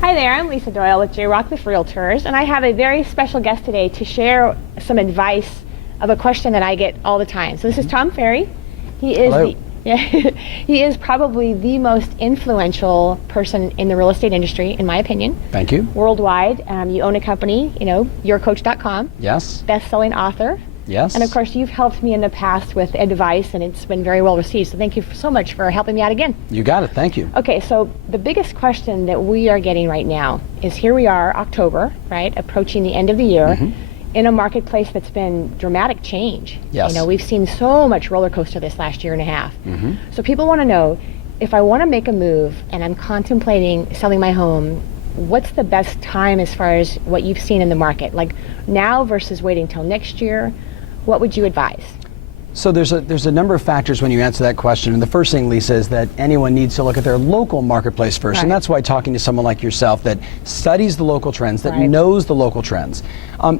Hi there, I'm Lisa Doyle with Rockcliff Realtors, and I have a very special guest today to share some advice of a question that I get all the time. So this is Tom Ferry. He is he is probably the most influential person in the real estate industry, in my opinion. Thank you. Worldwide. You own a company, yourcoach.com. Yes. Best-selling author. Yes. And of course, you've helped me in the past with advice, and it's been very well received. So thank you so much for helping me out again. You got it. Thank you. Okay, so the biggest question that we are getting right now is, here we are, October, right, approaching the end of the year, in a marketplace that's been dramatic change. Yes. We've seen so much roller coaster this last year and a half. So people want to know, if I want to make a move and I'm contemplating selling my home, what's the best time as far as what you've seen in the market? Like now versus waiting till next year? What would you advise? So there's a number of factors when you answer that question, and the first thing, Lisa, is that anyone needs to look at their local marketplace first, and that's why talking to someone like yourself that studies the local trends, that knows the local trends.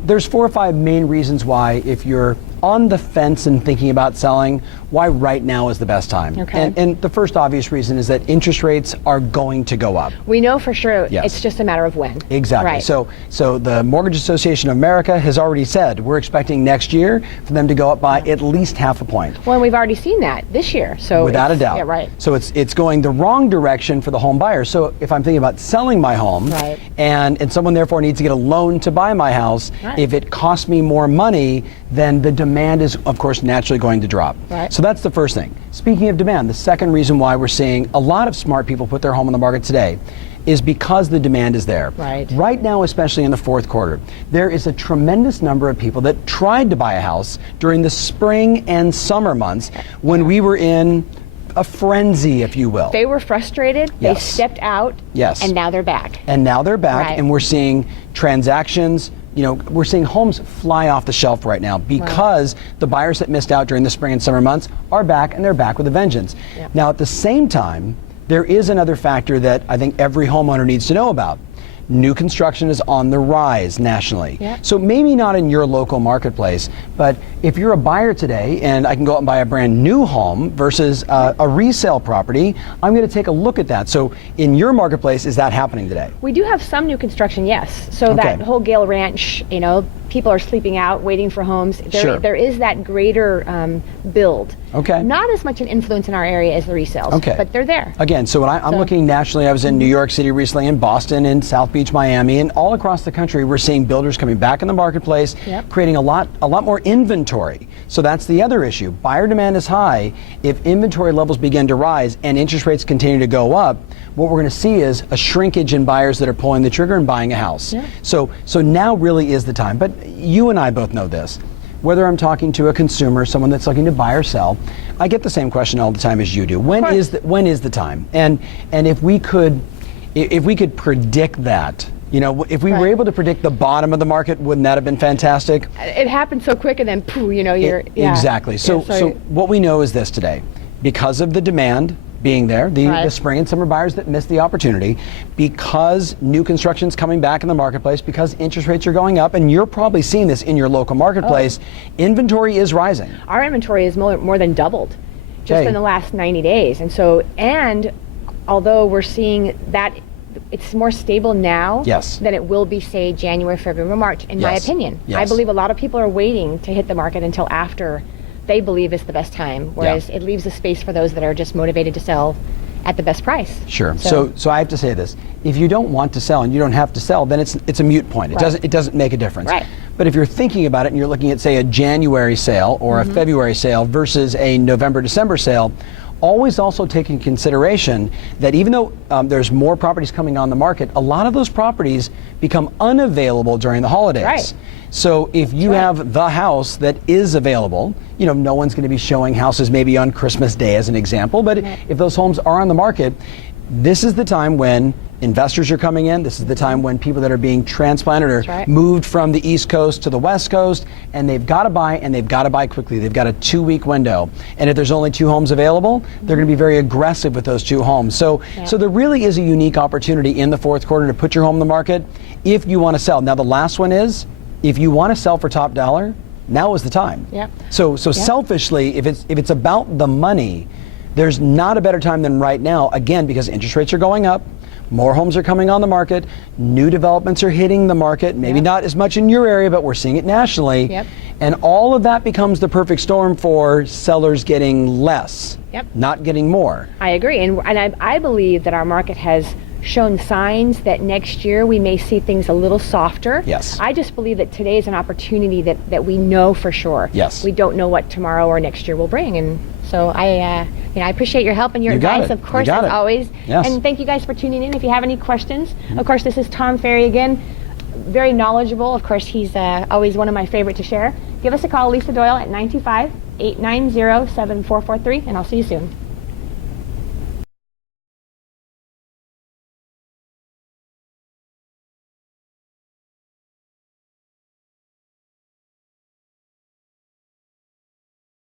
There's 4 or 5 main reasons why, if you're on the fence and thinking about selling, why right now is the best time. And the first obvious reason is that interest rates are going to go up. We know for sure. It's just a matter of when. Exactly. So the Mortgage Association of America has already said we're expecting next year for them to go up by at least half a point. Well, and we've already seen that this year. So without a doubt. Yeah, right. So it's going the wrong direction for the home buyer. So if I'm thinking about selling my home, and someone therefore needs to get a loan to buy my house, if it costs me more money, then the demand is, of course, naturally going to drop. So that's the first thing. Speaking of demand, the second reason why we're seeing a lot of smart people put their home on the market today is because the demand is there. Right now, especially in the fourth quarter, there is a tremendous number of people that tried to buy a house during the spring and summer months when we were in a frenzy, if you will. They were frustrated, they stepped out, and now they're back. And now they're back, and we're seeing transactions. We're seeing homes fly off the shelf right now because the buyers that missed out during the spring and summer months are back, and they're back with a vengeance. Now, at the same time, there is another factor that I think every homeowner needs to know about. New construction is on the rise nationally. So maybe not in your local marketplace, but if you're a buyer today and I can go out and buy a brand new home versus a resale property, I'm going to take a look at that. So in your marketplace, is that happening today? We do have some new construction, yes. So that whole Gale Ranch, people are sleeping out, waiting for homes. There is that greater build. Not as much an influence in our area as the resales, but they're there. Again, so when I'm looking nationally, I was in New York City recently, in Boston, in South Beach, Miami, and all across the country, we're seeing builders coming back in the marketplace, creating a lot more inventory. So that's the other issue. Buyer demand is high. If inventory levels begin to rise and interest rates continue to go up, what we're going to see is a shrinkage in buyers that are pulling the trigger and buying a house. So now really is the time. But you and I both know this. Whether I'm talking to a consumer, someone that's looking to buy or sell, I get the same question all the time as you do. When is the time? And if we could predict that, if we were able to predict the bottom of the market, wouldn't that have been fantastic? It happened so quick, and then poof, you're exactly. So what we know is this today, because of the demand being there, the spring and summer buyers that missed the opportunity, because new construction's coming back in the marketplace, because interest rates are going up, and you're probably seeing this in your local marketplace, inventory is rising. Our inventory is more than doubled just in the last 90 days. And although we're seeing that it's more stable now than it will be, say, January, February, March, in my opinion. I believe a lot of people are waiting to hit the market until after they believe is the best time, whereas it leaves a space for those that are just motivated to sell at the best price. So I have to say this: if you don't want to sell and you don't have to sell, then it's a moot point. It doesn't make a difference. But if you're thinking about it and you're looking at, say, a January sale or a February sale versus a November, December sale, always also take into consideration that even though there's more properties coming on the market, a lot of those properties become unavailable during the holidays. So if you have the house that is available, no one's going to be showing houses maybe on Christmas Day as an example, but if those homes are on the market, this is the time when investors are coming in. This is the time when people that are being transplanted or moved from the East Coast to the West Coast, and they've got to buy, and they've got to buy quickly. They've got a 2-week window. And if there's only 2 homes available, they're going to be very aggressive with those 2 homes. So there really is a unique opportunity in the fourth quarter to put your home in the market if you want to sell. Now, the last one is, if you want to sell for top dollar, now is the time. So selfishly, if it's about the money, there's not a better time than right now, again, because interest rates are going up. More homes are coming on the market. New developments are hitting the market. Maybe not as much in your area, but we're seeing it nationally. Yep. And all of that becomes the perfect storm for sellers getting less, not getting more. I agree. And I believe that our market has shown signs that next year we may see things a little softer. Yes. I just believe that today is an opportunity that we know for sure. Yes. We don't know what tomorrow or next year will bring. And so I appreciate your help and your advice, of course, as always. Yes. And thank you guys for tuning in. If you have any questions, of course, this is Tom Ferry again. Very knowledgeable. Of course, he's always one of my favorite to share. Give us a call, Lisa Doyle, at 925-890-7443, and I'll see you soon.